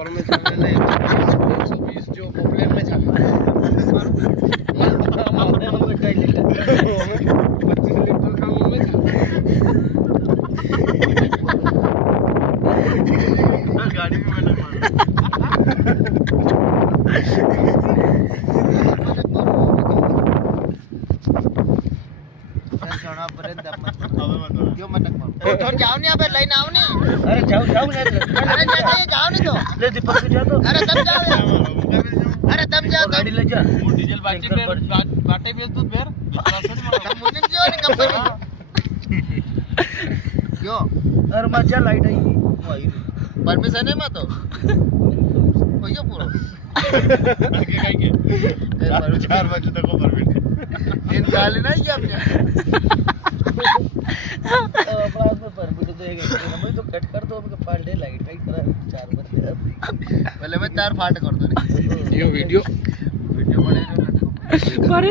ऊपर में चलने लगे 120 जो प्लेन में चल 25 लीटर का वो में चल गाड़ी में मैंने उठो जाओ नहीं अबे लाइन आओ नहीं अरे जाओ जाओ ना अरे जाओ नहीं तो ले दीपक को जा तो अरे तब जाओ अरे तब जाओ गाड़ी ले जा वो डीजल बाटी बाटे बेच दो फिर मुनिम जो नहीं कंपनी क्यों अरे मजा लाइट आई भाई परमिशन है मत तो ओयो पूरा आगे कहीं के 4 बजे तक को परमिट इन गाली नहीं किया आपने अपराध में परमिट देगा हमें तो कट कर दो हमको पाल्टे लाइट का तरह 4 बजे पहले मैं तार फाट कर दो ये वीडियो बने जो